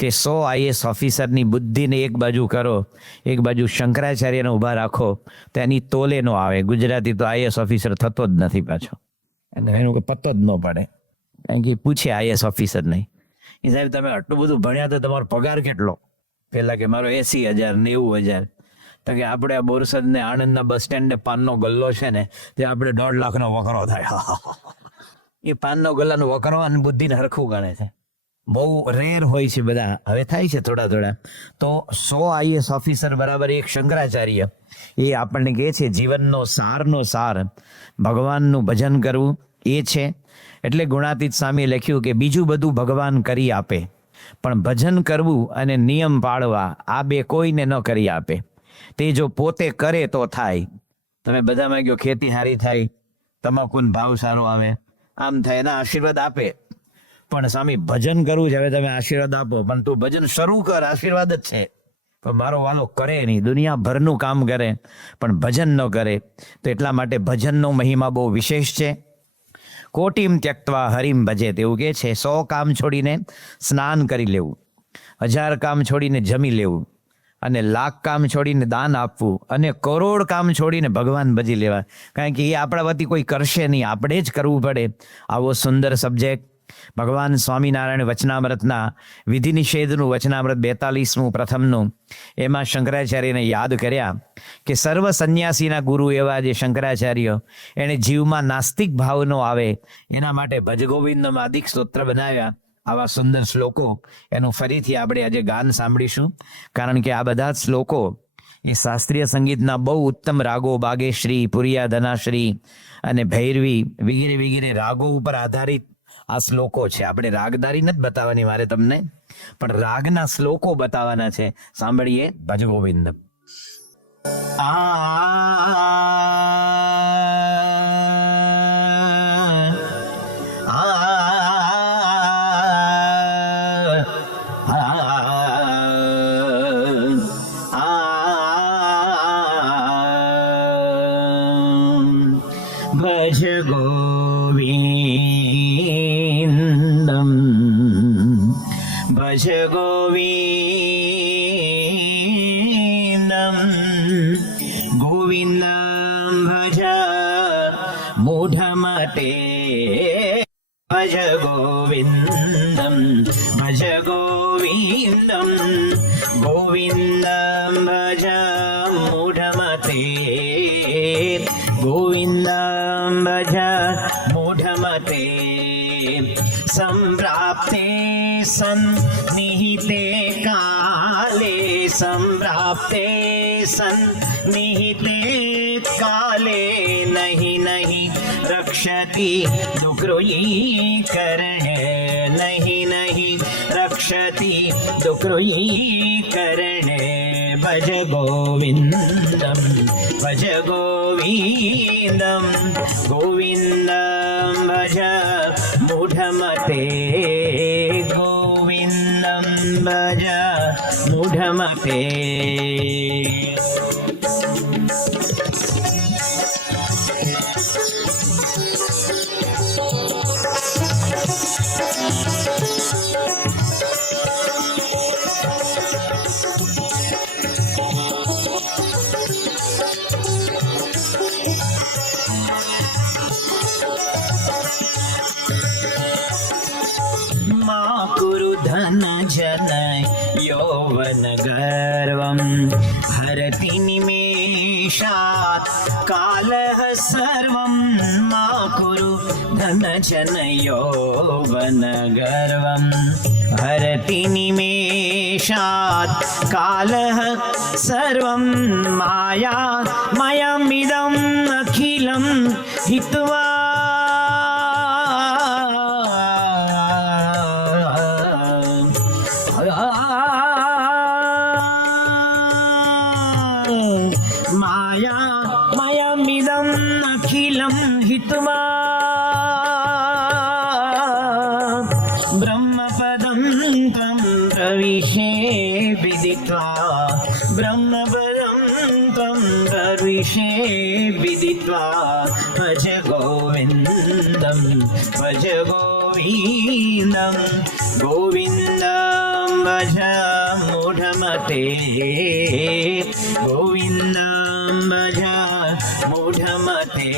કે 100 IAS ઓફિસરની બુદ્ધિને એક બાજુ કરો, એક બાજુ શંકરાચાર્યને ઊભા રાખો તો એની તોલે ન આવે. ગુજરાતી તો IAS ઓફિસર થતો જ નથી પાછો, અને એનું કે પત્તો જ ન પડે. કારણ કે પૂછે IAS ઓફિસર નહીં, એ સાહેબ તમે આટલું બધું ભણ્યા તો તમારો પગાર કેટલો? પેલા કે મારો 80,000 90,000. તો કે આપણે આ બોરસદ ને આણંદના બસ સ્ટેન્ડ પાનનો ગલ્લો છે ને, તે આપણે 1.5 લાખનો વકરો થાય. એ પાનનો ગલ્લાનો વકરો અને બુદ્ધિને હરખું ગણે છે. બહુ રેર હોય છે બધા, હવે થાય છે થોડા થોડા. તો 100 IAS ઓફિસર બરાબર એક શંકરાચાર્ય. એ આપણને કહે છે જીવનનો સારનો સાર ભગવાનનું ભજન કરવું એ છે. એટલે ગુણાતીત સ્વામીએ લખ્યું કે બીજું બધું ભગવાન કરી આપે, પણ ભજન કરવું અને નિયમ પાળવા આ બે કોઈને ન કરી આપે. તે જો પોતે કરે તો થાય. તમે બધામાં ગયો ખેતી સારી થાય, તમાકુનો ભાવ સારો આવે, આમ થાય, એના આશીર્વાદ આપે. પણ સ્વામી ભજન કરવું છે, હવે તમે આશીર્વાદ આપો, પણ તું ભજન શરૂ કર, આશીર્વાદ જ છે. પણ મારો વાલો કરે નહીં, દુનિયાભરનું કામ કરે પણ ભજન ન કરે. તો એટલા માટે ભજનનો મહિમા બહુ વિશેષ છે. કોટીમ ત્યક્તવા હરિમ ભજે, તેવું કહે છે. 100 કામ છોડીને સ્નાન કરી લેવું, 1000 કામ છોડીને જમી લેવું, અને 1,00,000 કામ છોડીને દાન આપવું, અને કરોડ કામ છોડીને ભગવાન ભજી લેવા. કારણ કે એ આપણા વતી કોઈ કરશે નહીં, આપણે જ કરવું પડે. આવો સુંદર સબ્જેક્ટ ભગવાન સ્વામિનારાયણ વચનામૃતના વિધિ નિષેધનું વચનામૃત 42મું પ્રથમનું, એમાં શંકરાચાર્યને યાદ કર્યા કે સર્વ સંન્યાસીના ગુરુ એવા જે શંકરાચાર્ય, એણે જીવમાં નાસ્તિક ભાવ ન આવે એના માટે ભજગોવિંદમ આદિક સ્તોત્ર બનાવ્યા. આવા સુંદર શ્લોકો એનું ફરીથી આપણે આજે ગાન સાંભળીશું. કારણ કે આ બધા જ શ્લોકો એ શાસ્ત્રીય સંગીતના બહુ ઉત્તમ રાગો, બાગેશ્રી, પુરિયા, ધનાશ્રી અને ભૈરવી વગેરે વગેરે રાગો ઉપર આધારિત આ શ્લોકો છે. આપણે રાગદારી નથી બતાવવાની મારે તમને, પણ રાગના શ્લોકો બતાવવાના છે. સાંભળીએ ભજ ગોવિંદમ. ભજ ગોવિંદમ, ભજ ગોવિંદમ, ગોવિંદમ ભજ મૂઢમતે, ભજ ગોવિંદમ, ભજ ગોવિંદમ, ગોવિંદમ ભજ મૂઢમતે, ગોવિંદમ ભજ મૂઢમતે. સંપ્રાપ્તે સન્નિહિતે કાલે, સંપ્રાપ્તે સન્નિહિતે કાલે, નહીં નહીં રક્ષતિ દુઃખરૂયી કરણે, નહીં નહીં રક્ષતિ દુઃખરૂયી કરણે. ભજ ગોવિંદમ, ભજ ગોવિંદમ, ગોવિંદમ ભજ મૂઢમતે, ગોવિંદમ ભજ મૂઢમતે. ધન જન યૌવન ગર્વમ, હરતિ નિમેષાત કાલઃ સર્વમ. મા કુરુ ધન જન યૌવન ગર્વમ, હરતિ નિમેષાત કાલઃ સર્વમ. માયા મયમિદમ અખિલમ હિત્વા, માયા મયમિદમ અખિલમ હિત્વા, બ્રહ્મપદં ત્વં પ્રવિશે વિદિત્વા, બ્રહ્મપદં ત્વં પ્રવિશે વિદિત્વા. ભજ ગોવિંદમ, ભજ ગોવિંદમ, ગોવિંદમ ભજ મૂઢમતે ગોવિંદમ ભજ મૂઢમતે.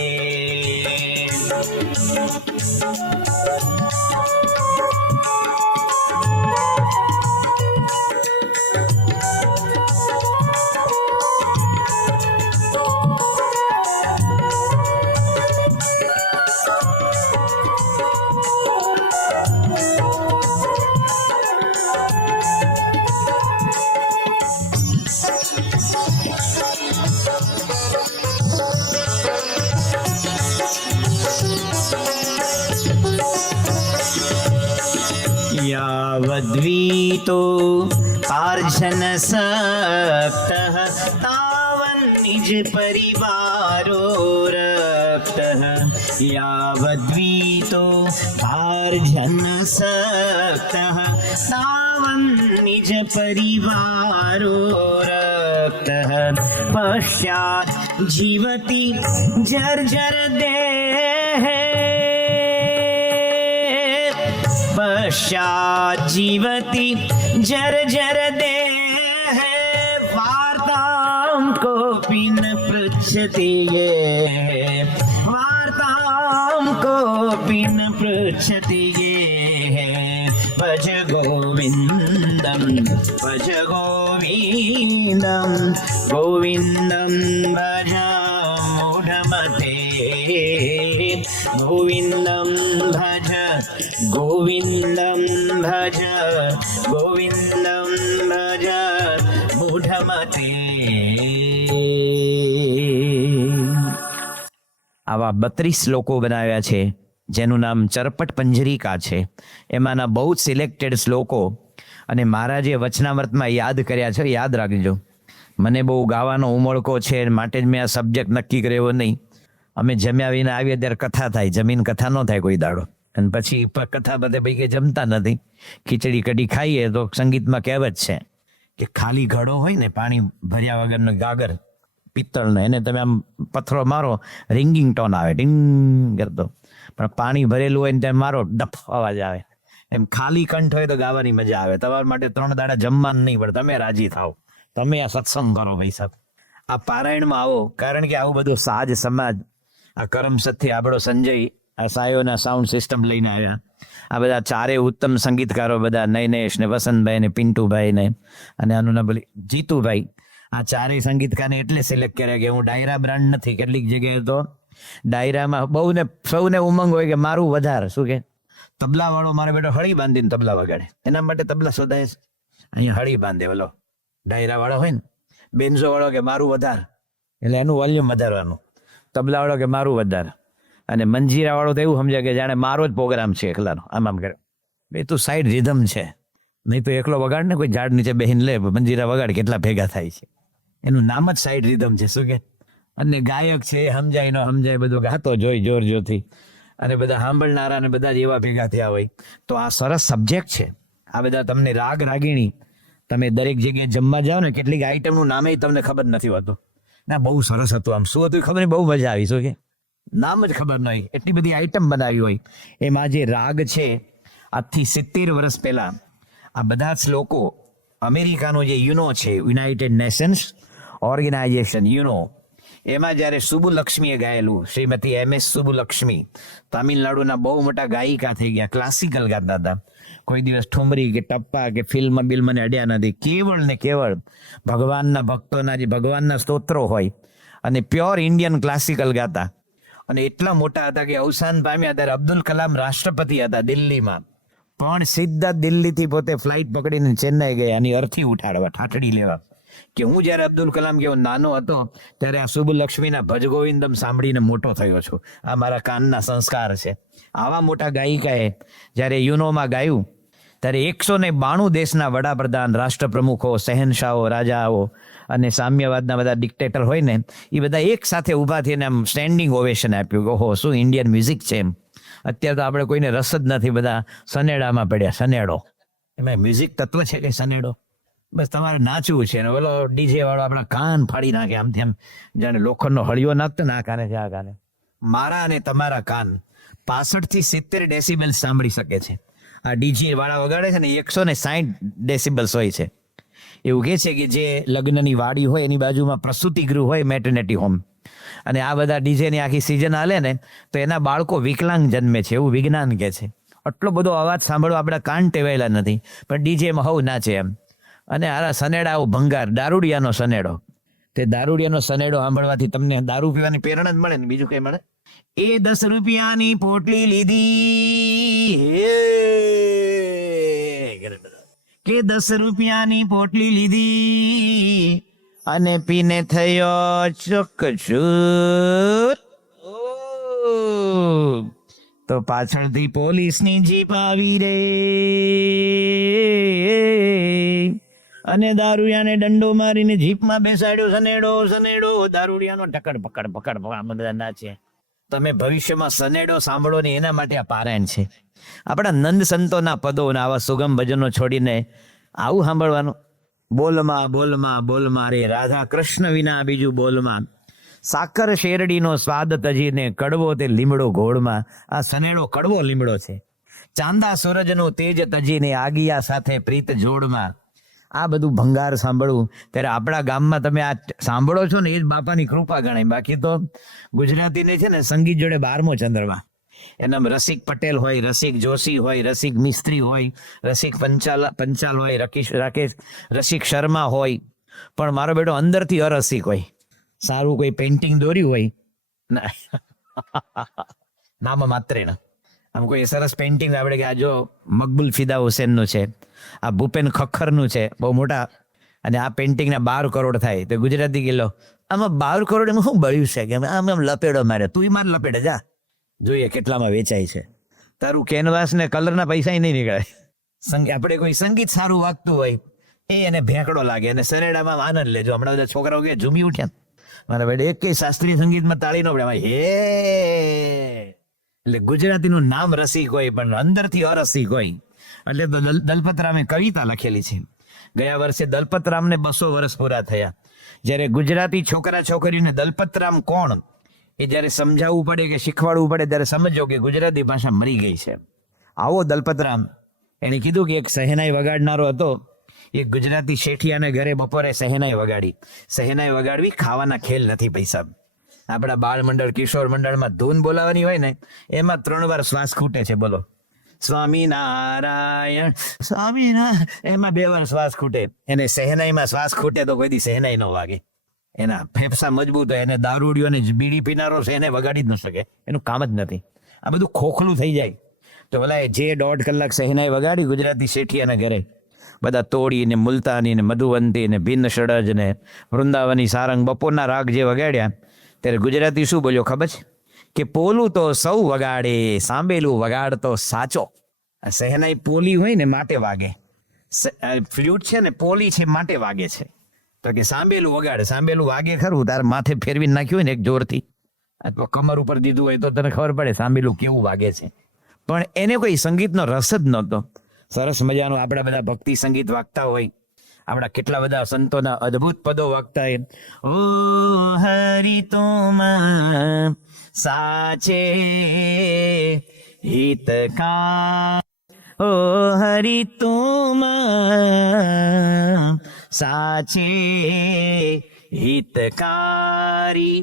યાવદ્વીતો પાર્જન સક્તઃ તાવન નિજ પરિવારો રક્તઃ. યાવદ્વીતો પાર્જન સક્તઃ તાવન નિજ પરિવારો રક્તઃ. પશ્ચાત જીવતી જર્જર દેહ પશ્ચાત જીવતી જર્જર દેહ વાર્તાં કોપી ન પૃચ્છતિ યે વાર્તાં કોપી ન પૃચ્છતિ યે. ભજ ગોવિંદમ ભજ ગોવિંદમ ગોવિંદમ ભજ મૂઢમતે ગોવિંદમ ભજ ગોવિંદમ ભજ ગોવિંદમ ભજ મૂઢમતે. આવા 32 શ્લોકો બનાવ્યા છે જેનું નામ ચરપટ પંજરિકા છે. એમાંના બહુ જ સિલેક્ટેડ શ્લોકો અને મહારાજે વચનામૃતમાં યાદ કર્યા છે. યાદ રાખજો. મને બહુ ગાવાનો ઉમળકો છે માટે જ મેં આ સબ્જેક્ટ નક્કી કર્યો નહીં. અમે જમ્યા વિના આવીએ ત્યારે કથા થાય, જમીન કથા ન થાય કોઈ દાડો. અને પછી કથા બધે ભાઈ કે જમતા નથી, ખીચડી કઢી ખાઈએ. તો સંગીતમાં કહેવત છે કે ખાલી ઘડો હોય ને પાણી ભર્યા વગરનો ગાગર પિત્તળનો, એને તમે આમ પથ્થરો મારો રિંગિંગ ટોન આવે ડિંગ કરતો, પણ પાણી ભરેલું હોય ને ત્યાં મારો ડફ અવાજ આવે. એમ ખાલી કંઠ હોય તો ગાવાની મજા આવે. તમારા માટે 3 દાડા જમવાનું નહીં પણ તમે રાજી થાવ, તમે આ સત્સંગ કરો ભાઈ સાહેબ. આ પારાયણમાં આવો, કારણ કે આવું બધું સાજ સમાજ આ કરમસદથી આપણો સંજય આ સાયોના સાઉન્ડ સિસ્ટમ લઈને આવ્યા. આ બધા ચારે ઉત્તમ સંગીતકારો બધા નૈનેશ ને વસંતભાઈ ને પિન્ટુભાઈ ને અને આનું ના બોલી જીતુભાઈ, આ ચારેય સંગીતકારને એટલે સિલેક્ટ કર્યા કે હું ડાયરા બ્રાન્ડ નથી. કેટલીક જગ્યાએ તો ડાયરામાં બહુ ને સૌને ઉમંગ હોય કે મારું વધારે શું કે તબલા વાળો મારે બેટો હળી બાંધીને તબલા વગાડે, એના માટે તબલા શોધાય છે. અહીંયા હળી બાંધે ઓલો ડાયરા વાળો હોય ને, બેન્ઝો વાળો કે મારું વધારે એટલે એનું વોલ્યુમ વધારવાનું, તબલા વાળો કે મારું વધારે, અને મંજીરા વાળો તો એવું સમજે કે જાણે મારો જ પ્રોગ્રામ છે એકલાનો. આમ કરે એ તો સાઈડ રિધમ છે, નહીં તો એકલો વગાડ ને કોઈ ઝાડ નીચે બેહીને લે મંજીરા વગાડ કેટલા ભેગા થાય છે. એનું નામ જ સાઈડ રિધમ છે શું કે. અને ગાયક છે સમજાય ન સમજાય બધું ગાતો જોઈ જોર જોરથી, અને બધા સાંભળનારા ને બધા જ એવા ભેગા થયા હોય. તો આ સરસ સબ્જેક્ટ છે. આ બધા તમને રાગ રાગીણી તમે દરેક જગ્યાએ જમવા જાઓ ને કેટલીક આઈટમનું નામે તમને ખબર નથી હોતું. ના બહુ સરસ હતું, આમ શું હતું ખબર, બહુ મજા આવી. શું કે નામ જ ખબર ન હોય, એટલી બધી આઈટમ બનાવી હોય. એમાં જે રાગ છે આજથી 70 વર્ષ પહેલા આ બધા જ લોકો અમેરિકાનો જે યુનો છે યુનાઇટેડ નેશન્સ ઓર્ગેનાઇઝેશન યુનો, એમાં જ્યારે સુબુલક્ષ્મીએ ગાયેલું, શ્રીમતી MS સુબુલક્ષ્મી તામિલનાડુના બહુ મોટા ગાયિકા થઈ ગયા, ક્લાસિકલ ગાતા હતા. કોઈ દિવસ ઠુમરી કે ટપ્પા કે ફિલ્મ બિલ્મને અડ્યા નથી. કેવળ ને કેવળ ભગવાનના ભક્તોના જે ભગવાનના સ્તોત્રો હોય અને પ્યોર ઇન્ડિયન ક્લાસિકલ ગાતા. અને એટલા મોટા હતા કે અવસાન પામ્યા ત્યારે અબ્દુલ કલામ રાષ્ટ્રપતિ હતા દિલ્હીમાં, પણ સીધા દિલ્હીથી પોતે ફ્લાઇટ પકડીને ચેન્નાઈ ગયા અને અર્થી ઉઠાડવા, ઠાઠડી લેવા. કે હું જ્યારે અબ્દુલ કલામ કેવો નાનો હતો ત્યારે આ સુબુલક્ષ્મીના ભજ ગોવિંદમ સાંભળીને મોટો થયો છું. આ મારા કાનના સંસ્કાર છે. આવા મોટા ગાયિકાએ જ્યારે યુનોમાં ગાયું ત્યારે 192 દેશના વડાપ્રધાન, રાષ્ટ્રપ્રમુખો, શહેનશાહો, રાજાઓ અને સામ્યવાદના બધા ડિક્ટેટર હોય ને એ બધા એક સાથે ઊભા થઈને આમ સ્ટેન્ડિંગ ઓવેશન આપ્યું. ઓહો શું ઇન્ડિયન મ્યુઝિક છે એમ. અત્યારે તો આપણે કોઈને રસ જ નથી, બધા સનેડામાં પડ્યા. સનેડો એમાં મ્યુઝિક તત્વ છે કે સનેડો? બસ તમારે નાચવું છે ને ઓલો ડીજે વાળો આપણા કાન ફાડી નાખે આમથી આમ, જાણે લોખંડનો હળિયો નાખતો ને આ કાને છે આ કાને. મારા અને તમારા કાન 65 થી 70 ડેસિબલ સાંભળી શકે છે. આ ડીજે વાળા વગાડે છે ને 160 ડેસિબલ્સ હોય છે. એવું કહે છે કે જે લગ્નની વાડી હોય એની બાજુમાં પ્રસૂતિ ગૃહ હોય, મેટર્નિટી હોમ, અને આ બધા ડીજેની આખી સિઝન હાલે ને તો એના બાળકો વિકલાંગ જન્મે છે, એવું વિજ્ઞાન કહે છે. આટલો બધો અવાજ સાંભળવા આપણા કાન ટેવાયેલા નથી, પણ ડીજેમાં હવ નાચે એમ. અને આ સનેડા આવું ભંગાર, દારૂડિયાનો સનેડો. તે દારૂડિયાનો સનેડો સાંભળવાથી તમને દારૂ પીવાની પ્રેરણા જ મળે ને બીજું કઈ મળે? એ 10 રૂપિયાની પોટલી લીધી, કે 10 રૂપિયાની પોટલી લીધી અને પીને થયો ચકચૂર. તો પાછળથી પોલીસની જીપ આવી રે અને દારૂડિયાને દંડો મારીને જીપમાં બેસાડ્યો. સનેડો સનેડો, દારૂડિયાનો ઢકડ પકડ પકડ બધા નાચે. તમે ભવિષ્યમાં સનેડો સાંભળો ને એના માટે આ પારાયણ છે. આપણા નંદ સંતોના પદો ને આવા સુગમ ભજનો છોડીને આવું સાંભળવાનું. બોલમાં બોલમાં બોલમાં રે રાધા કૃષ્ણ વિના બીજું બોલમાં, સાકર શેરડીનો સ્વાદ તજીને કડવો તે લીમડો ઘોળમાં. આ સનેડો કડવો લીમડો છે. ચાંદા સૂરજનું તેજ તજીને આગિયા સાથે પ્રીત જોડમાં. આ બધું ભંગાર સાંભળવું. ત્યારે આપણા ગામમાં તમે આ સાંભળો છો ને એ જ બાપાની કૃપા ગણાય. બાકી તો ગુજરાતીને છે ને સંગીત જોડે 12મો ચંદ્રમા. એનામ રસિક પટેલ હોય, રસિક જોશી હોય, રસિક મિસ્ત્રી હોય, રસિક પંચાલ હોય, રાકેશ રસિક શર્મા હોય, પણ મારો બેટો અંદરથી અરસિક હોય. સારું કોઈ પેઇન્ટિંગ દોર્યું હોય નામ માત્ર ના, આમ કોઈ સરસ પેઇન્ટિંગ આપણે કે આ જો મકબૂલ ફિદા હુસેનનું છે, આ ભૂપેન ખખ્ખરનું છે, બહુ મોટા, અને આ પેઇન્ટિંગના 12 કરોડ થાય. તો ગુજરાતી કિલ્લો આમાં 12 કરોડ એમાં શું બળ્યું છે કે આમ લપેડો મારે, તું માર લપેડે જા, જોઈએ કેટલામાં વેચાય છે. તારું કેનવાસ ને કલરના પૈસા નહીં નીકળે. આપણે કોઈ સંગીત સારું વાગતું હોય એ એને ભેંકડો લાગે અને સરેડામાં આનંદ લેજો. હમણાં બધા છોકરાઓ કે ઝૂમી ઉઠ્યા, મારા ભાઈ એક કઈ શાસ્ત્રીય સંગીતમાં તાળી ન પડે હે. એટલે ગુજરાતીનું નામ રસિક હોય પણ અંદરથી અરસિક હોય. એટલે તો દલપતરામે કવિતા લખેલી છે. ગયા વર્ષે દલપતરામને 200 વર્ષ પૂરા થયા. જ્યારે ગુજરાતી છોકરા છોકરીને દલપતરામ કોણ એ જ્યારે સમજાવવું પડે કે શીખવાડવું પડે ત્યારે સમજો કે ગુજરાતી ભાષા મરી ગઈ છે. આવો દલપતરામ, એને કીધું કે એક શહેનાઈ વગાડનારો હતો, એક ગુજરાતી શેઠિયાને ઘરે બપોરે શહેનાઈ વગાડી. શહેનાઈ વગાડવી ખાવાના ખેલ નથી પૈસા. આપણા બાળ મંડળ કિશોર મંડળમાં ધૂન બોલાવાની હોય ને એમાં 3 વાર શ્વાસ ખૂટે છે. બોલો સ્વામિનારાયણ સ્વામિનારાયણ, એમાં 2 વાર શ્વાસ ખૂટે. એને શહેનાઈમાં શ્વાસ ખૂટે તો કોઈ દી શહેનાઈ ન વાગે. એના ફેફસા મજબૂત હોય. એને દારૂડિયો અને બીડી પીનારો છે એને વગાડી જ ન શકે, એનું કામ જ નથી. આ બધું ખોખલું થઈ જાય. તો ભલા જે 1.5 કલાક શહેનાઈ વગાડી ગુજરાતી શેઠિયાના ઘરે, બધા તોડી ને મુલતાની ને મધુવંતી ને ભિન્ન ષડજ ને વૃંદાવની સારંગ બપોરના રાગ જે વગાડ્યા, ત્યારે ગુજરાતી શું બોલ્યો ખબર છે? કે પોલું તો સૌ વગાડે, સાંભેલું વગાડતો સાચો. શહેનાઈ પોલી હોય ને માટે વાગે, ફ્લ્યુટ છે ને પોલી છે માટે વાગે છે. તો કે સાંભેલું વગાડે, સાંભેલું વાગે ખરું, તારે માથે ફેરવી નાખ્યું હોય ને એક જોરથી, અથવા કમર ઉપર દીધું હોય તો તને ખબર પડે સાંભેલું કેવું વાગે છે. પણ એને કોઈ સંગીતનો રસ જ નહોતો. સરસ મજાનું આપણા બધા ભક્તિ સંગીત વાગતા હોય, આપણા કેટલા બધા સંતોના અદ્ભુત પદો વાગતા હોય. ઓ હરિ તુમ સાચે હિતકા, ઓ હરિ તુમ સાચે હિતકારી,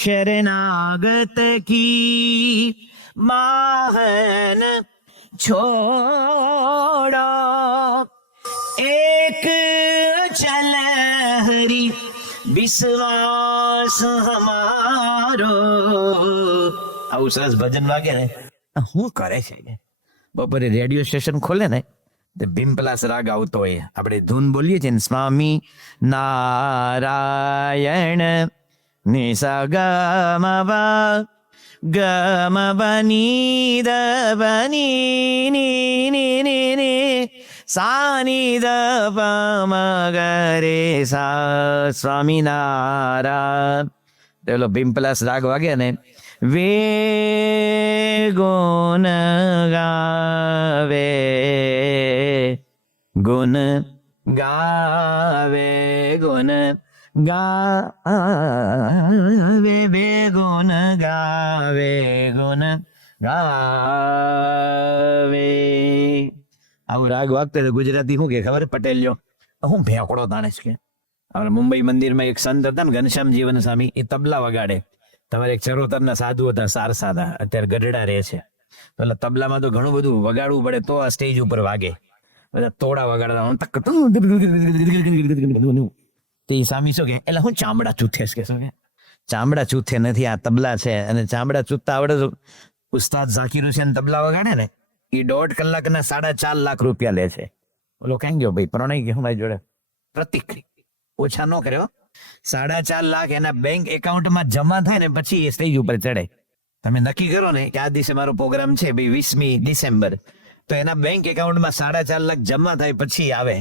શરણાગત કી માહન છોડો, એક ચલ હરી વિશ્વાસ હમારો. આવું સરસ ભજન વાગે ને, શું કરે છે બપોરે રેડિયો સ્ટેશન ખોલે ને તો ભીમપલાસ રાગ આવતો હોય, આપણે ધૂન બોલીએ છીએ ને, સ્વામી નારાયણ નિસગમવા ગમવની દવની ની સાની દપમગરે સા. સ્વામિનારાયણ પેલો ભીમપલાસ રાગ વાગે ને, વે ગુણ ગાવે, ગુણ ગાવે, ગુણ ગાવે, બે ગુણ ગાવે, ગુણ આવે આવું રાગ વાગતો હોય તો ગુજરાતી શું કે ખબર પટેલ જો હું ભેંકડો તાણે છે કે આપણે મુંબઈ મંદિરમાં એક સંત હતા ને ઘનશ્યામ જીવન સ્વામી, એ તબલા વગાડે. તમારે એક ચરોતરના સાધુ હતા સારસાદા, અત્યારે ગઢડા રહે છે. તો એટલે તબલામાં તો ઘણું બધું વગાડવું પડે તો આ સ્ટેજ ઉપર વાગે. બધા તોડા વગાડતા તે સ્વામી શું કે એટલે હું ચામડા ચૂથે કે શું કે ચામડા ચૂથે નથી, આ તબલા છે અને ચામડા ચૂથતા આવડે તો ઉસ્તાદ ઝાકીર હુસેન તબલા વગાડે ને એ 1.5 કલાકના 4.5 લાખ રૂપિયા લે છે. બોલો ક્યાં ગયો ભાઈ પ્રણય કે હું મારી જોડે પ્રતિક ઓછા ન કર્યો. 4.5 લાખ એના બેંક એકાઉન્ટમાં જમા થાય ને પછી એ સ્ટેજ ઉપર ચડે. તમે નક્કી કરો ને કે આ દિવસે મારો પ્રોગ્રામ છે ભાઈ 20મી ડિસેમ્બર, તો એના બેંક એકાઉન્ટમાં 4.5 લાખ જમા થાય પછી આવે.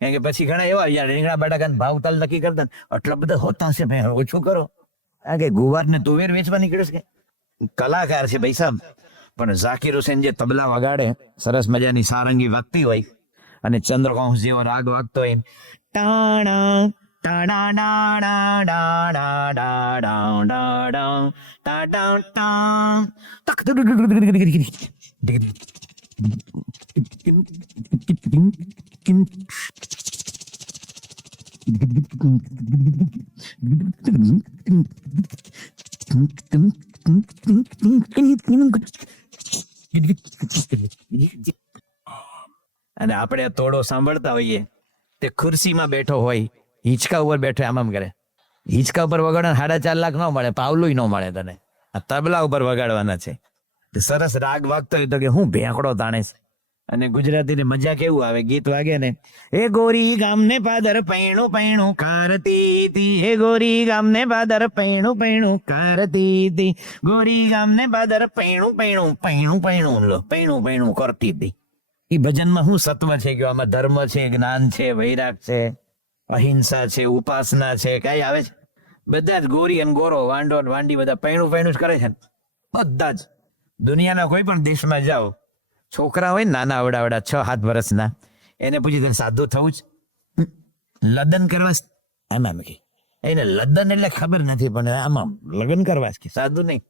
કારણ કે પછી ઘણા એવા યાર રીંગણા બટાકાના ભાવ તાલ નક્કી કરતા આટલા બધા હોતા હશે ભાઈ ઓછું કરો. આ કે ગુવાર ને તુવેર વેચવા નીકળે છે કે કલાકાર છે ભાઈ સાહેબ. પણ ઝાકીર હુસેન જે તબલા વગાડે સરસ મજાની સારંગી વાગતી હોય અને ચંદ્રકાંત જેવો રાગ વાગતો હોય ટાણા ટાડા ડાડા ડાડા ડાડા ડાડા અને આપણે થોડો સાંભળતા હોઈએ તે ખુરશીમાં બેઠો હોય, હિંચકા ઉપર બેઠો આમ કરે. હિંચકા ઉપર વગાડવા 4.5 લાખ ન મળે, પાવલું ન મળે તને. આ તબલા ઉપર વગાડવાના છે. સરસ રાગ વાગતો હોય તો કે હું ભેંકડો તાણે છે. અને ગુજરાતીને મજા કેવું આવે, ગીત વાગે ને એ ગોરી ગામને પાદર પૈણું પૈણું કારતી હતી, એ ગોરી ગામને પાદર પૈણું પૈણું કારતી હતી, ગોરી ગામને પાદર પૈણું પૈણું પૈણું પૈણું પૈણું પૈણું કરતી હતી. એ ભજનમાં શું સત્વ છે કે આમાં ધર્મ છે, જ્ઞાન છે, વૈરાગ છે, અહિંસા છે, ઉપાસના છે, કઈ આવે છે? બધા જ ગોરી અને ગોરો વાંડો વાંડી બધા પૈણું પૈણું જ કરે છે બધા જ. દુનિયાના કોઈ પણ દેશમાં જાઓ, છોકરા હોય નાના અવડાવડા 6-7 વર્ષના, એને પૂછી તને સાધુ થવું જ લગ્ન કરવા આમાં એને લગ્ન એટલે ખબર નથી પણ આમાં લગ્ન કરવા કે સાધુ નહીં.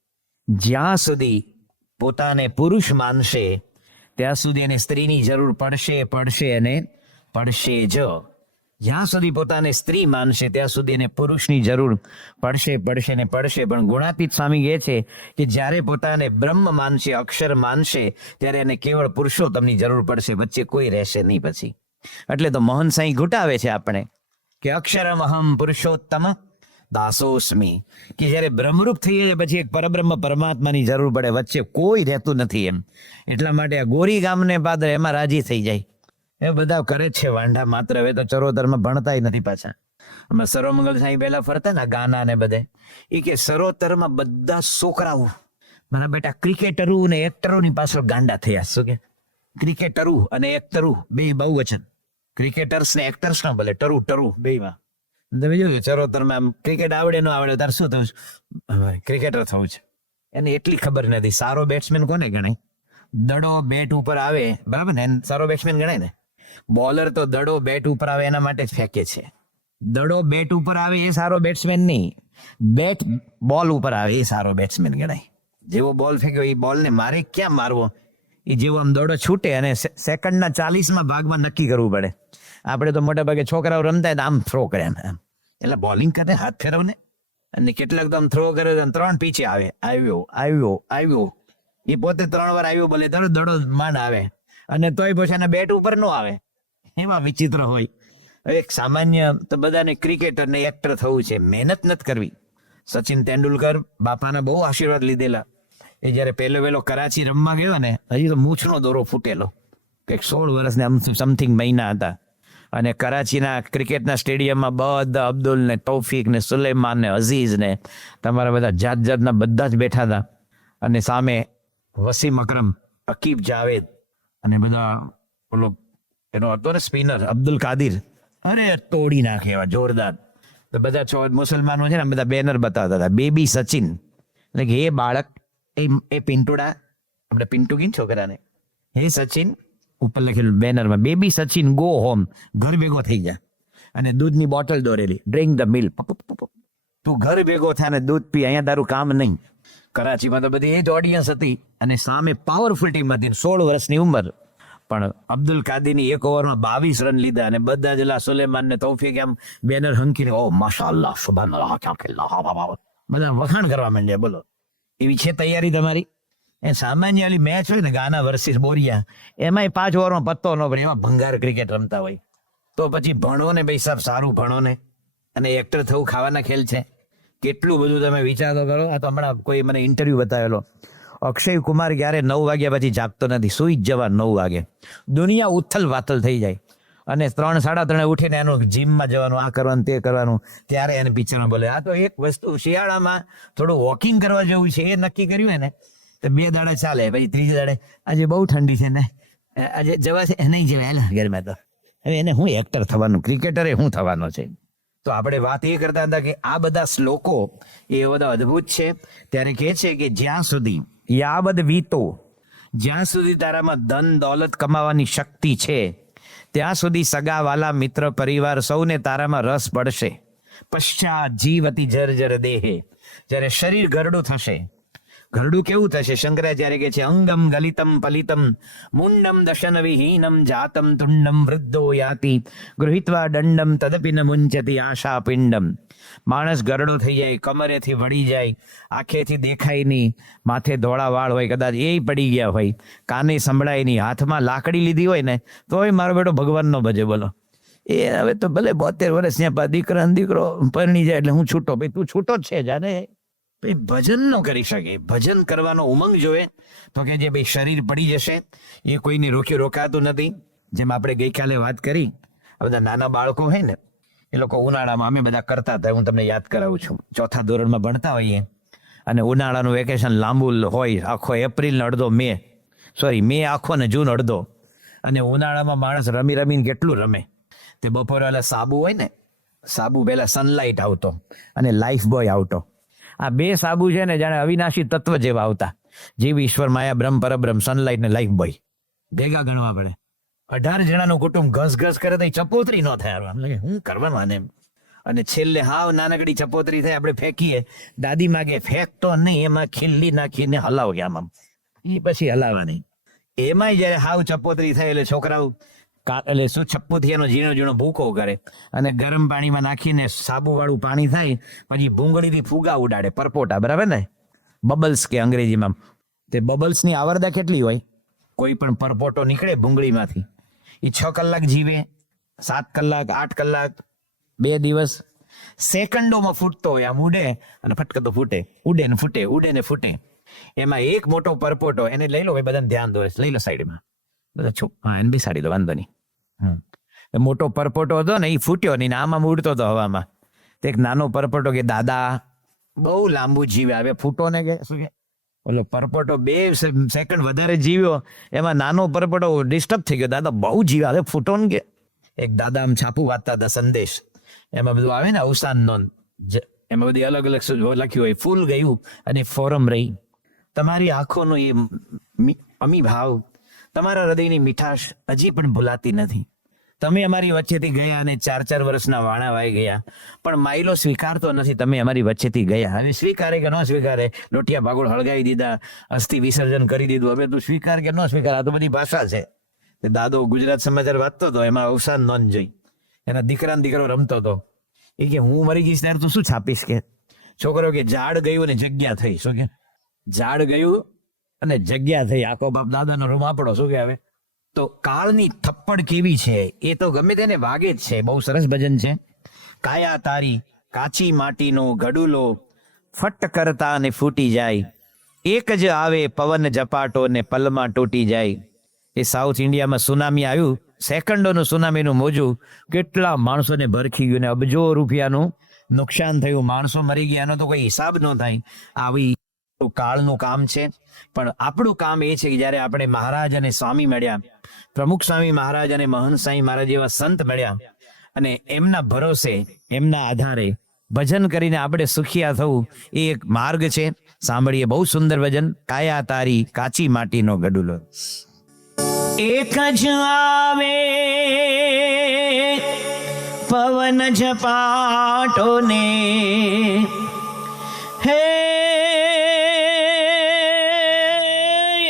જ્યાં સુધી પોતાને પુરુષ માનશે ત્યાં સુધી એને સ્ત્રીની જરૂર પડશે પડશે અને પડશે જ. જ્યાં સુધી પોતાને સ્ત્રી માનશે ત્યાં સુધી એને પુરુષની જરૂર પડશે પડશે ને પડશે. પણ ગુણાતીત સ્વામી કહે છે કે જ્યારે પોતાને બ્રહ્મ માનશે, અક્ષર માનશે, ત્યારે એને કેવળ પુરુષોત્તમની જરૂર પડશે, વચ્ચે કોઈ રહેશે નહીં પછી. એટલે તો મોહન સાંઈ ઘૂંટાવે છે આપણે કે અક્ષરમ અહમ પુરુષોત્તમ દાસોસ્મી, કે જ્યારે બ્રહ્મરૂપ થઈ જાય પછી એક પરબ્રહ્મ પરમાત્માની જરૂર પડે, વચ્ચે કોઈ રહેતું નથી એમ. એટલા માટે આ ગોરી ગામને પાદર એમાં રાજી થઈ જાય. એ બધા કરે છે વાંઢા માત્ર. હવે તો ચરોતરમાં ભણતા નથી પાછા. અમે સરોમંગલ સાંઈ પહેલા ફરતા ને ગાના ને બધે, એ કે સરોતરમાં બધા છોકરાઓ મારા બેટા ક્રિકેટરો ને એક્ટરોની પાછળ ગાંડા થયા. શું કે ક્રિકેટરો અને એક્ટરો બે બહુવચન, ક્રિકેટર્સ ને એક્ટર્સ ના ભલે ટરુ ટરુ બે માં. તમે જોયું ચરોતરમાં આમ ક્રિકેટ આવડે ન આવડે તાર શું થયું, ક્રિકેટર થવું છે. એને એટલી ખબર નથી સારો બેટ્સમેન કોને ગણાય? દડો બેટ ઉપર આવે બરાબર ને સારો બેટ્સમેન ગણાય ને. બોલર તો દડો બેટ ઉપર આવે એના માટે જ ફેંકે છે. દડો બેટ ઉપર આવે એ સારો બેટ્સમેન નહીં, બેટ બોલ ઉપર આવે એ સારો બેટ્સમેન ગણાય. જેવો બોલ ફેંક્યો એ બોલને મારે ક્યાં મારવો, એ જેવો આમ દડો છૂટે અને સેકન્ડના 40માં ભાગમાં નક્કી કરવું પડે. આપણે તો મોટા ભાગે છોકરાઓ રમતા આમ થ્રો કરે આમ, એટલે બોલિંગ કરે હાથ ફેરવને, અને કેટલાક તો આમ થ્રો કરે 3 પીછે આવે, આવ્યો આવ્યો આવ્યો. એ પોતે 3 વાર આવ્યો બોલે દડો માંડ આવે, અને તોય પછી એના બેટ ઉપર નો આવે. એવા વિચિત્ર હોય. એક સામાન્ય તો બધાને ક્રિકેટર ને એક્ટર થવું છે, મહેનત નથી કરવી. સચિન તેંડુલકર બાપાના બહુ આશીર્વાદ લીધેલા. એ જયારે પહેલો વહેલો કરાચી રમવા ગયો ને, હજી તો મૂછનો દોરો ફૂટેલો, કંઈક 16 વર્ષને સમથિંગ મહિના હતા. અને કરાચીના ક્રિકેટના સ્ટેડિયમમાં બધા અબ્દુલ ને તૌફિક ને સુલેમાન ને અઝીઝ ને તમારા બધા જાત જાતના બધા જ બેઠા હતા. અને સામે વસીમ અકરમ, અકીબ જાવેદ અને બધા ઓલો એનો હતો ને સ્પિનર અબ્દુલ કાદિર, અરે તોડી નાખે એવા જોરદાર. તો બધા મુસલમાનો છે ને બધા બેનર બતાવતા હતા, બેબી સચિન, એટલે કે એ બાળક એ પિન્ટુડા, આપણે પિન્ટુ કીને છોકરાને, હે સચિન ઉપર લખેલું બેનરમાં, બેબી સચિન ગો હોમ, ઘર ભેગો થઈ જાય. અને દૂધની બોટલ દોરેલી, ડ્રિંક ધ મિલ્ક, તું ઘર ભેગો થાય ને દૂધ પી, અહીંયા તારું કામ નહીં. કરાચીમાં તો બધી એ જ ઓડિયન્સ હતી અને સામે પાવરફુલ ટીમ હતી, 16 વર્ષની ઉંમર. પણ અબ્દુલ કાદીની એક ઓવરમાં 22 રન લીધા અને બધા જ સુલેમાન ને તૌફીક એમ બેનર હંકીને ઓ માશાઅલ્લાહ સુબહાનલ્લાહ ક્યા ખેલા, બધા વખાણ કરવા માંડ્યા. બોલો, એવી છે તૈયારી તમારી? એ સામાન્ય ઓલી મેચ હોય ને ગાના વર્સિસ બોરિયા, એમાંય 5 ઓવરમાં પત્તો ન પડે, એમાં ભંગાર ક્રિકેટ રમતા હોય. તો પછી ભણો ને ભાઈ સાહેબ, સારું ભણો ને. અને એક્ટર થવું ખાવાના ખેલ છે? કેટલું બધું તમે વિચાર તો કરો. આ તો હમણાં કોઈ મને ઇન્ટરવ્યુ બતાવેલો, અક્ષય કુમાર ક્યારે 9 વાગ્યા પછી જાગતો નથી, સુઈ જ જવા 9 વાગે. દુનિયા ઉથલ વાથલ થઈ જાય અને 3, 3:30 ઉઠીને એનું જીમમાં જવાનું, આ કરવાનું તે કરવાનું, ત્યારે એને પિક્ચરમાં બોલે. આ તો એક વસ્તુ શિયાળામાં થોડું વોકિંગ કરવા જેવું છે, એ નક્કી કર્યું હોય ને તો 2 દાડા ચાલે. પછી 3 દાડે આજે બહુ ઠંડી છે ને, આજે જવા છે, નહીં જવાય ઘરમાં. તો હવે એને હું એક્ટર થવાનું, ક્રિકેટરે હું થવાનો છે? તો આપણે વાત એ કરતા હતા કે આ બધા શ્લોકો એ બધા અદ્ભુત છે. ત્યારે કહે છે કે જ્યાં સુધી યાવદ વીતો, જ્યાં સુધી તારામાં ધન દોલત કમાવાની શક્તિ છે, ત્યાં સુધી સગા વાલા મિત્ર પરિવાર સૌને તારામાં રસ પડશે. પશ્ચાત જીવતી જર્જર દેહે, જ્યારે શરીર ઘરડું થશે. ઘરડું કેવું થશે? શંકરાચાર્ય કહે છે અંગમ ગલિતમ પલિતમ મુંડમ દશન વિહીનમ જાતમ તુંડમ વૃદ્ધો યાતિ ગૃહિત્વા દંડમ તદપિ ન મુંચતી આશા પિંડમ. માણસ ગરડો થઈ જાય, કમરેથી વળી જાય, આંખેથી દેખાય નહીં, માથે ધોળા વાળ હોય, કદાચ એ પડી ગયા હોય, કાને સંભળાય નહીં, હાથમાં લાકડી લીધી હોય ને તોય મારો બેટો ભગવાનનો ભજે. બોલો, એ હવે તો ભલે 72 વર્ષ ત્યાં દીકરો પરણી જાય એટલે હું છૂટો. ભાઈ તું છૂટો જ છે, જાને ભજન ન કરી શકે. ભજન કરવાનો ઉમંગ જોવે. તો કે જે ભાઈ શરીર પડી જશે એ કોઈને રોકાતું નથી. જેમ આપણે ગઈકાલે વાત કરી, આ બધા નાના બાળકો હોય ને, એ લોકો ઉનાળામાં અમે બધા કરતા હતા, હું તમને યાદ કરાવું છું. 4થા ધોરણમાં ભણતા હોઈએ અને ઉનાળાનું વેકેશન લાંબુ હોય, આખો એપ્રિલ ને અડધો મે આખો ને જૂન અડધો. અને ઉનાળામાં માણસ રમીને કેટલું રમે. તે બપોરે ઓલા સાબુ હોય ને, સાબુ પહેલા સનલાઇટ આવતો અને લાઈફ બોય આવતો. આ 2 સાબુ છે ને જાણે અવિનાશી તત્વ જેવા આવતા. જીવ ઈશ્વર માયા બ્રહ્મ પરબ્રહ્મ, સનલાઇટ ને લાઈફ બોય ભેગા ગણવા પડે. 18 જણાનું કુટુંબ ઘસ કરે તો ચપોતરી ન થાય. હું કરવાનું આને? અને છેલ્લે હાવ નાનકડી ચપોતરી થાય, આપણે ફેંકીએ, દાદી માગે ફેંકતો નહીં, એમાં ખીલ્લી નાખીને હલાવ કે આમ એ પછી હલાવા નહીં. એમાંય જયારે હાવ ચપોતરી થાય એટલે છોકરાઓ એટલે શું છપ્પુથિયાનો ઝીણો ભૂકો કરે અને ગરમ પાણીમાં નાખીને સાબુ વાળું પાણી થાય, પછી ભૂંગળીથી ફુગા ઉડાડે, પરપોટા, બરાબર ને, બબલ્સ કે અંગ્રેજીમાં. તે બબલ્સની આવરદા કેટલી હોય? કોઈ પણ પરપોટો નીકળે ભૂંગળીમાંથી, એ 6 કલાક જીવે, 7 કલાક, 8 કલાક, 2 દિવસ, સેકન્ડોમાં ફૂટતો હોય. આમ ઉડે અને ફટકતો ફૂટે, ઉડે ને ફૂટે, ઉડે ને ફૂટે. એમાં એક મોટો પરપોટો, એને લઈ લો ભાઈ, બધાને ધ્યાન દો, લઈ લો સાઈડમાં, બધા છુપ, હા એને બેસાડી દો, વાંધો નહીં. મોટો પરપોટો હતો ને એ ફૂટ્યો નહીં, આમાં ઉડતો હતો હવામાં. તો એક નાનો પરપોટો કે દાદા બહુ લાંબુ જીવે, હવે ફૂટો ને કે શું કે ઓલો પરપોટો 2 સેકન્ડ વધારે જીવ્યો, એમાં નાનો પરપોટો ડિસ્ટર્બ થઈ ગયો, દાદા બહુ જીવે, હવે ફૂટો ને કે. એક દાદા આમ છાપું વાંચતા હતા, સંદેશ, એમાં બધું આવે ને અવસાન નોંધ, એમાં બધી અલગ લખ્યું હોય. ફૂલ ગયું અને ફોરમ રહી. તમારી આંખોનો એ અમી ભાવ, તમારા હૃદયની મીઠાશ હજી પણ ભૂલાતી નથી. તમે અમારી વચ્ચેથી ગયા અને 4 વર્ષના વાણા વાઈ ગયા, પણ માઇલો સ્વીકારતો નથી તમે અમારી વચ્ચેથી ગયા. હવે સ્વીકારે કે ન સ્વીકારે, લોટિયા ભાગોળ હળગાવી દીધા, અસ્થિ વિસર્જન કરી દીધું, હવે તું સ્વીકાર કે ન સ્વીકાર, આ તો બધી ભાષા છે. દાદો ગુજરાત સમાચાર વાંચતો હતો, એમાં અવસાન નોંધ જોઈ, એના દીકરો રમતો હતો. એ કે હું મરી જઈશ ત્યારે તું શું છાપીશ કે? છોકરો કે ઝાડ ગયું અને જગ્યા થઈ. શું કે? ઝાડ ગયું અને જગ્યા થઈ. આખો બાપ દાદાનો રૂમ આપણો. શું કે હવે તો કાળની થપ્પડ કેવી છે એ તો ગમે તેને વાગે જ છે. બહુ સરસ ભજન છે. કાયા તારી કાચી માટીનો ગડુલો ફટ કરતા ને ફૂટી જાય, એક જ આવે પવન ઝપાટો ને પલમાં તૂટી જાય. એ સાઉથ ઇન્ડિયામાં સુનામી આવ્યું, સેકન્ડોનું સુનામીનું મોજું, કેટલા માણસોને ભરખી ગયું ને અબજો રૂપિયાનું નુકસાન થયું, માણસો મરી ગયા, એનો તો કોઈ હિસાબ ન થાય. આવી કાળનું કામ છે. પણ આપણું કામ એ છે કે જ્યારે આપણે મહારાજ અને સ્વામી મળ્યા, પ્રમુખ સ્વામી મહારાજ અને મહંત સાંઈ મહારાજ જેવા સંત મળ્યા, અને એમના ભરોસે, એમના આધારે ભજન કરીને આપણે સુખિયા થવું, એ એક માર્ગ છે. સાંભળીએ બહુ સુંદર ભજન, કાયા તારી કાચી માટીનો ગડુલો. એક જ આવે પવન ઝપાટો ને હે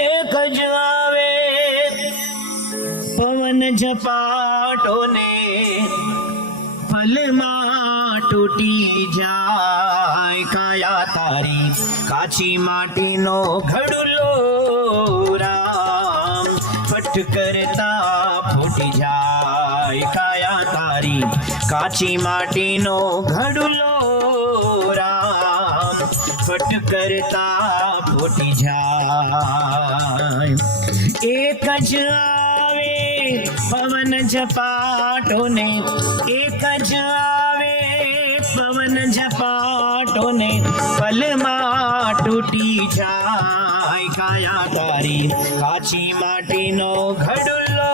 એક જ આવે પવન ઝપાટો ને પલમાં તૂટી જાય કાયા તારી કાચી માટીનો ઘડુલો રામ ફટ કરતા ફૂટી જાય કાયા તારી કાચી માટીનો ઘડુલો રામ ફટ કરતા ફૂટી જાય એક જ આવે પવન ઝપાટો ને એક જ આવે પવન ઝપાટો ને પલમાં તૂટી જાય કાયા તારી કાચી માટીનો ઘડુલો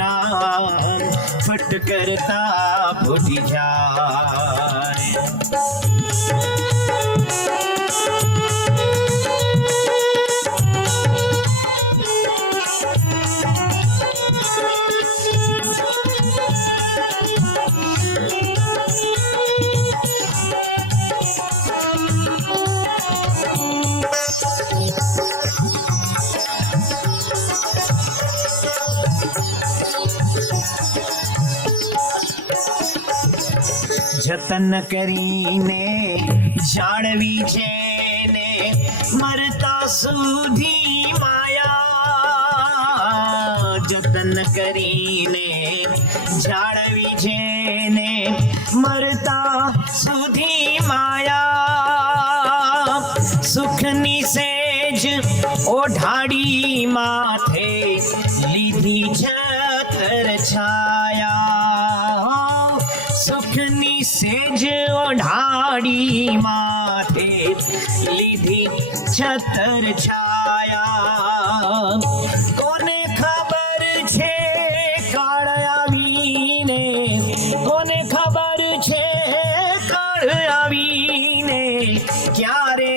રામ ફટ કરતા ફૂટી જાય જતન કરીને જાળવી છે ને મરતા સુધી માયા જતન કરીને જાળવી છે ને મરતા સુધી માયા સુખની સેજ ઓઢાડી માથે લીધી છતર છાયા સુખની સેજ ઓઢાડી માથે લીધી છતર છાયા કોને ખબર છે કાળ આવીને કોને ખબર છે કાળ આવીને ક્યારે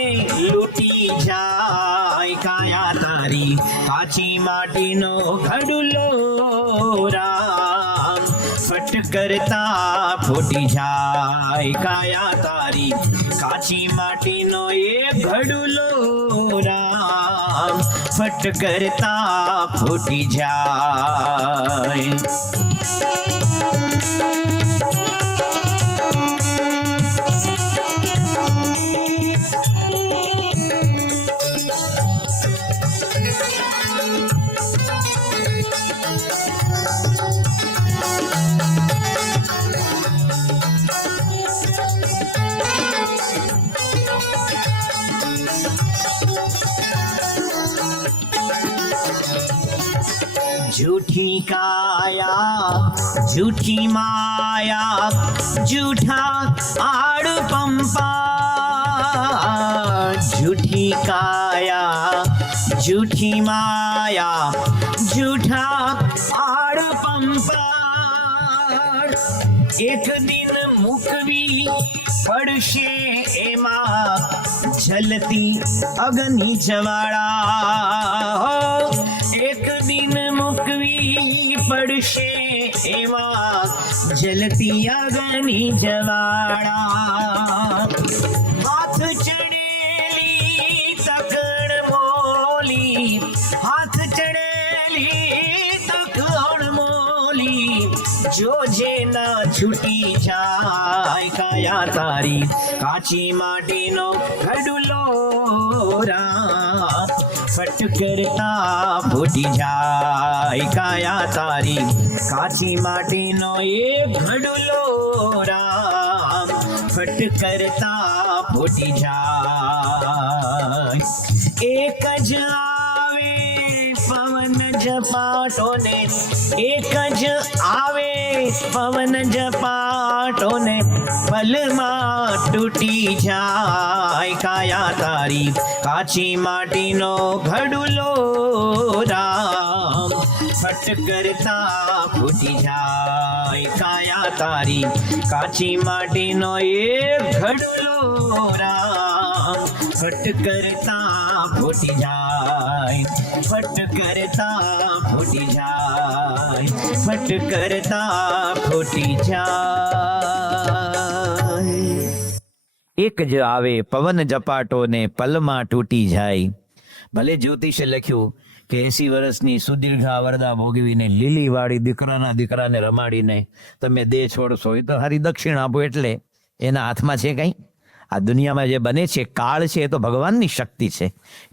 લૂટી જાય કાયા તારી કાચી માટીનો ઘડુલો રામ ફટ કરતા ફૂટી જાય કાયા તારી કાચી માટીનો એક ઘડુલો રામ ફટ કરતા ફૂટી જાય झूठी काया झूठी माया झूठा आड़ पंपा झूठी काया झूठी माया झूठा आड़ पंपा एक दिन मुकवी पड़शे एमा जलती अग्नि ज्वाला एक दिन मुकवी पड़शे एवा जलती अग्नि ज्वाला हाथ चढ़ेली तकड़ मोली हाथ चढ़ेली तकड़ मोली जो जे ना छूटी जाय काया तारी काची माटीनो घडुलो राम फट करता फूटी जाय काया तारी काची माटीनो एक घडुलो राम फट करता फूटी जाय एक ज आवे पवन झपाटो ने एक ज आवे पवन झपाटो ने पलમાં તૂટી જાય કાયા તારી કાચી માટીનો ઘડુલો રામ ફટ કરતા ફૂટી જાય કાયા તારી કાચી માટીનો એક ઘડુલો રામ ફટ કરતા ફૂટી જાય, ફટ કરતા ફૂટી જાય, ફટ કરતા ફૂટી જાય. એક જ આવે પવન ઝપાટો ને પલમાં તૂટી જાય. ભલે જ્યોતિષે લખ્યું કે 80 વર્ષની સુદીર્ઘ આવરદા ભોગવીને લીલી વાળી દીકરાને રમાડીને તમે દેહ છોડશો, એ તો હારી દક્ષિણ આપો, એટલે એના હાથમાં છે કંઈ? આ દુનિયામાં જે બને છે કાળ છે એ તો ભગવાનની શક્તિ છે,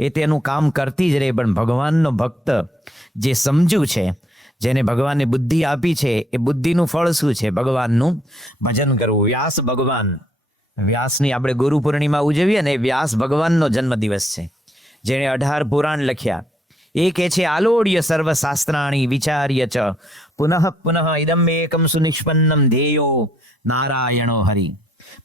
એ તેનું કામ કરતી જ રહે. પણ ભગવાનનો ભક્ત જે સમજ્યું છે, જેને ભગવાને બુદ્ધિ આપી છે, એ બુદ્ધિનું ફળ શું છે? ભગવાનનું ભજન કરવું. વ્યાસ ભગવાન, વ્યાસની આપણે ગુરુ પૂર્ણિમા ઉજવીએ ને, વ્યાસ ભગવાનનો જન્મદિવસ છે, જેણે 18 પુરાણ લખ્યા. એ કહે છે આલોડ્ય સર્વશાસ્ત્રાણી વિચાર્ય ચ પુનઃ પુનઃ ઇદમ એકમ સુનિષ્પન્નમ ધ્યેયો નારાયણો હરિ.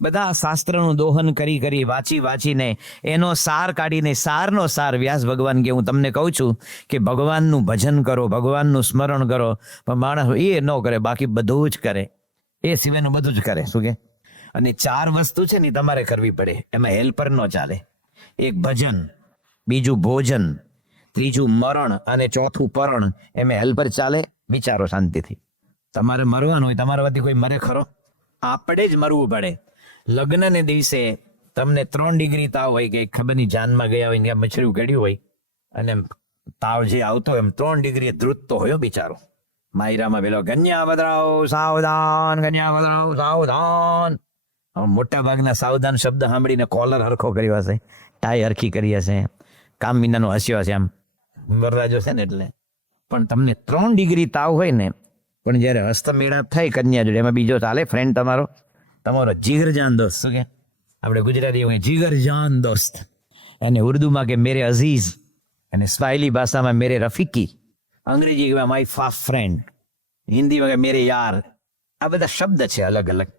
બધા શાસ્ત્રનું દોહન કરી વાંચીને એનો સાર કાઢીને, સારનો સાર વ્યાસ ભગવાન કે હું તમને કહું છું કે ભગવાનનું ભજન કરો, ભગવાનનું સ્મરણ કરો. પણ માણસ એ ન કરે, બાકી બધું જ કરે, એ સિવાયનું બધું જ કરે. શું કે? અને 4 વસ્તુ છે ને તમારે કરવી પડે, એમાં હેલ્પર ન ચાલે. એક ભજન, બીજું ભોજન, ત્રીજું મરણ અને ચોથું પરણ. એમાં હેલ્પર ચાલે. વિચારો શાંતિથી. તમારે મરવાનું હોય, તમારા વતી કોઈ મરે ખરો? આપણે જ મરવું પડે. લગ્નને દિવસે તમને 3 ડિગ્રી તાવ હોય કે ખબર નહીં જાનમાં ગયા હોય ને મચ્છરી ઉગાડ્યું હોય, અને તાવ જે આવતો હોય એમ 3 ડિગ્રી ધ્રુજતો હોય બિચારો. માયરામાં પેલો કન્યા બદરાવ સાવધાન, કન્યા બદરાવ સાવધાન. મોટા ભાગના સાવધાન શબ્દ સાંભળીને કોલર હરખો કર્યો હશે, ટાઈ હરખી કરી હશે, કામ વિનાનો હસ્યો હશે, આમ વરરાજો છે ને એટલે. પણ તમને 3 ડિગ્રી તાવ હોય ને, પણ જયારે હસ્તમેળાપ થાય કન્યા જોડે, એમાં બીજો ચાલે ફ્રેન્ડ તમારો જીગરજાન દોસ્ત. શું કે આપણે ગુજરાતી જીગરજાન દોસ્ત, એને ઉર્દુમાં કે મેરે અઝીઝ, અને સ્વાહિલી ભાષામાં મેરે રફીકી, અંગ્રેજીમાં માય ફાસ્ટ ફ્રેન્ડ, હિન્દીમાં કે મેરે યાર. આ બધા શબ્દ છે અલગ અલગ.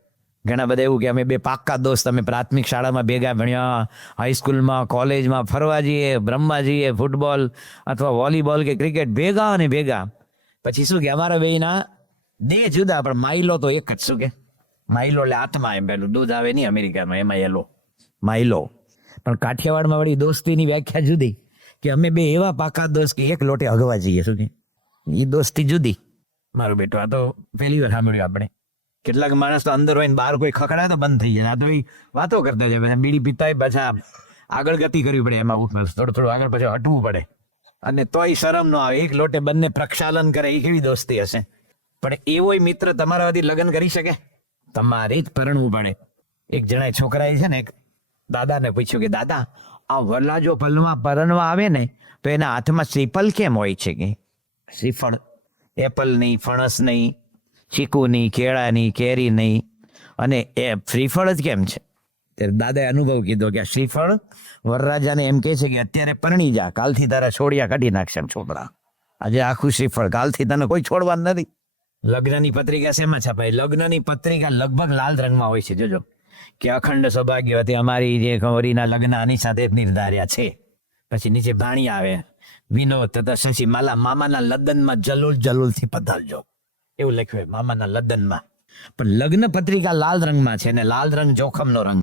ઘણા બધા એવું કે અમે 2 પાક્કા દોસ્ત, અમે પ્રાથમિક શાળામાં ભેગા ભણ્યા, હાઈસ્કૂલમાં, કોલેજમાં ફરવા જઈએ, રમવા જઈએ, ફૂટબોલ અથવા વોલીબોલ કે ક્રિકેટ, ભેગા અને ભેગા. પછી શું કે અમારા બેયના દેહ જુદા પણ માઇલો તો એક જ. શું કે માઇલો એટલે આત્મા, એમ પેલું દૂધ આવે નહીં અમેરિકામાં, એમાં એલો માઇલો. પણ કાઠિયાવાડમાં વળી દોસ્તીની વ્યાખ્યા જુદી, કે અમે 2 એવા પાકા દોસ્ત કે એક લોટે હગવા જઈએ. શું કે એ દોસ્તી જુદી. મારું બેટું આ તો પહેલી વાર સાંભળ્યું આપણે. કેટલાક માણસ તો અંદર હોય ને બહાર કોઈ ખખડાય તો બંધ થઈ જાય. આ તો એ વાતો કરતા જાય, બીડી પીતા પાછા આગળ ગતિ કરવી પડે, એમાં થોડું આગળ પછી હટવું પડે, અને તોય શરમ ન આવે. એક લોટે બંને પ્રક્ષાલન કરે, એ કેવી દોસ્તી હશે? પણ એવો મિત્ર તમારા વતી લગ્ન કરી શકે? તમારે જ પરણવું પડે. એક જણા છોકરાએ છે ને એક દાદાને પૂછ્યું કે દાદા, આ વરલાજો પલમાં પરણવા આવે ને તો એના હાથમાં શ્રીફળ કેમ હોય છે? કે શ્રીફળ, એપલ નહીં, ફણસ નહીં, ચીકુ નહીં, કેળા નહીં, કેરી નહીં, અને એ શ્રીફળ જ કેમ છે? ત્યારે દાદાએ અનુભવ કીધો કે આ શ્રીફળ વરરાજાને એમ કહે છે કે અત્યારે પરણી જા, કાલથી તારા છોડિયા કાઢી નાખશે એમ છોકરા. આજે આખું શ્રીફળ, કાલથી તને કોઈ છોડવાનું નથી. લગ્નની પત્રિકા શેમાં છપાય? લગ્નની પત્રિકા લગભગ લાલ રંગમાં હોય છે. જોજો કે અખંડ સૌભાગ્યવતી અમારી જે ગૌરીના લગ્ન આની સાથે નિર્ધાર્યા છે. પછી નીચે ભાણી આવે, વિનોદ તથા શશી માલા મામાના લગ્નમાં જલુલ જલુલથી પધારજો, એવું લખ્યું હોય મામાના લગ્નમાં. પણ લગ્ન પત્રિકા લાલ રંગમાં છે, ને લાલ રંગ જોખમનો રંગ.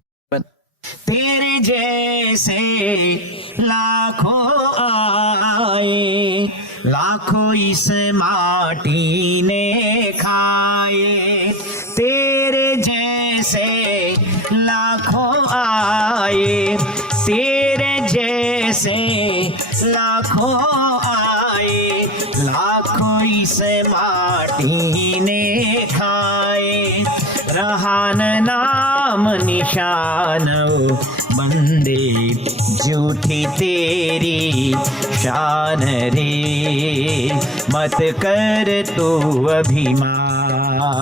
તેરે જૈસે લાખો આયે, લાખો ઇસ માટી ને ખાયે. તેરે જૈસે લાખો આયે, तेरे जैसे लाखों आए, लाखों इस माटी ने खाए. रहान नाम निशान बंदे, झूठी तेरी शान रे. मत कर तू अभिमान,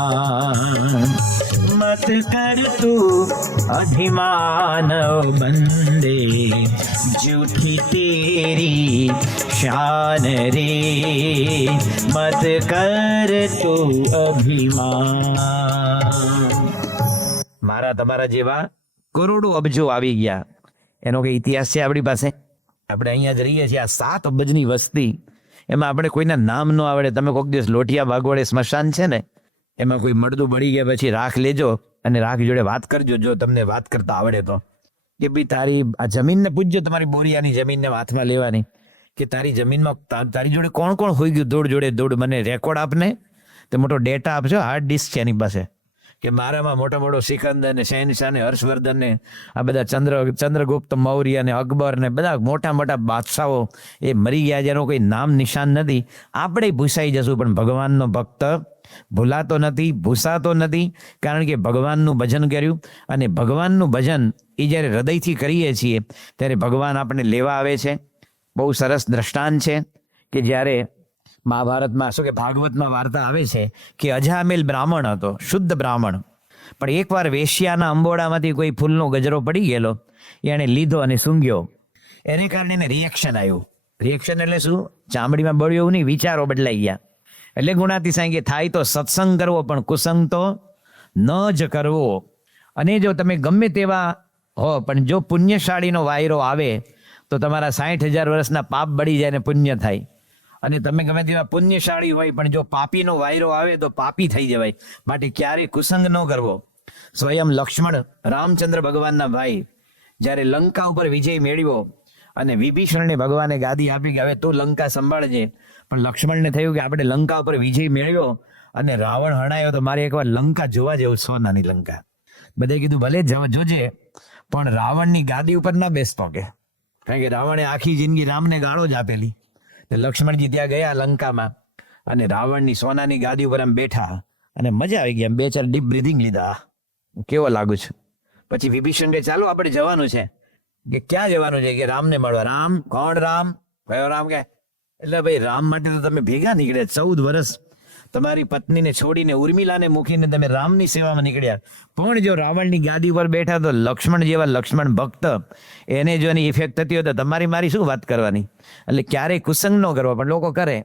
मत कर तू अभिमान बंदे, झूठी तेरी शान रे. मत कर तू અભિમાન. મારા તમારા જેવા કરોડો અબજો આવી ગયા, એનો કઈ ઇતિહાસ છે આપણી પાસે? આપણે અહીંયા જ રહીએ છીએ, આ 7 અબજની વસ્તી, એમાં આપણે કોઈના નામ ન આવડે. તમે કોઈક દિવસ લોટિયા ભાગવડે સ્મશાન છે ને, એમાં કોઈ મળતું બળી ગયા પછી રાખ લેજો અને રાખ જોડે વાત કરજો, જો તમને વાત કરતા આવડે તો. કે ભાઈ તારી આ જમીનને પૂછજો, તમારી બોરિયાની જમીનને હાથમાં લેવાની, કે તારી જમીનમાં તારી જોડે કોણ કોણ હોઈ ગયું ધૂળ જોડે ધૂળ, મને રેકોર્ડ આપને, તે મોટો ડેટા આપજો, હાર્ડ ડિસ્ક છે એની પાસે, કે મારામાં મોટો સિકંદર ને શહેનશાહ ને હર્ષવર્ધન ને આ બધા ચંદ્રગુપ્ત મૌર્ય ને અકબર ને બધા મોટા મોટા બાદશાહો એ મરી ગયા, જેનું કોઈ નામ નિશાન નથી. આપણે ભૂસાઈ જશું, પણ ભગવાનનો ભક્ત ભૂલાતો નથી, ભૂસાતો નથી, કારણ કે ભગવાનનું ભજન કર્યું. અને ભગવાનનું ભજન એ જ્યારે હૃદયથી કરીએ છીએ ત્યારે ભગવાન આપણે લેવા આવે છે. બહુ સરસ દ્રષ્ટાંત છે કે જ્યારે મહાભારતમાં શું કે ભાગવતમાં વાર્તા આવે છે કે અજામેલ બ્રાહ્મણ હતો, શુદ્ધ બ્રાહ્મણ, પણ એકવાર વેશ્યાના અંબોડામાંથી કોઈ ફૂલનો ગજરો પડી ગયેલો, એણે લીધો અને સૂંઘ્યો, એને કારણે એને રિએક્શન આવ્યું. રિએક્શન એટલે શું? ચામડીમાં બળ્યું એવું નહીં, વિચારો બદલાઈ ગયા. એટલે ગુણાતીસાઈ કે થાય તો સત્સંગ કરવો, પણ કુસંગ તો ન જ કરવો. અને જો તમે ગમે તેવા હો, પણ જો પુણ્યશાળીનો વાયરો આવે તો તમારા 60,000 વર્ષના પાપ બળી જાય ને પુણ્ય થાય. અને તમે ગમે તેવા પુણ્યશાળી હોય, પણ જો પાપીનો વાયરો આવે તો પાપી થઈ જવાય. માટે ક્યારે કુસંગ ન કરવો. સ્વયં લક્ષ્મણ, રામચંદ્ર ભગવાનના ભાઈ, જ્યારે લંકા ઉપર વિજય મેળવ્યો અને વિભીષણને ભગવાને ગાદી આપી કે હવે તું લંકા સંભાળજે, પણ લક્ષ્મણને થયું કે આપણે લંકા ઉપર વિજય મેળવ્યો અને રાવણ હણાયો, તો મારે એકવાર લંકા જોવા જેવું, સોનાની લંકા. બધે કીધું ભલે જોજે, પણ રાવણની ગાદી ઉપર ના બેસતો, કે કારણ કે રાવણે આખી જિંદગી રામને ગાળો જ આપેલી. લક્ષ્મણજી ત્યાં ગયા લંકામાં અને રાવણની સોનાની ગાદી ઉપર આમ બેઠા અને મજા આવી ગઈ. 2-4 ડીપ બ્રીધિંગ લીધા, કેવો લાગુ છે. પછી વિભીષણ કે ચાલો આપણે જવાનું છે. કે ક્યાં જવાનું છે? કે રામને મળવા. રામ? કોણ રામ? કયો રામ? કે એટલે ભાઈ રામ માટે તો તમે ભેગા નીકળ્યા, 14 વર્ષ તમારી પત્નીને છોડીને, ઉર્મિલાને મૂકીને તમે રામની સેવામાં નીકળ્યા. પણ જો રાવણની ગાદી ઉપર બેઠા તો લક્ષ્મણ જેવા લક્ષ્મણ ભક્ત, એને જો એની ઇફેક્ટ થતી હોય તો તમારી મારી શું વાત કરવાની. એટલે ક્યારેય કુસંગ ન કરવા, પણ લોકો કરે.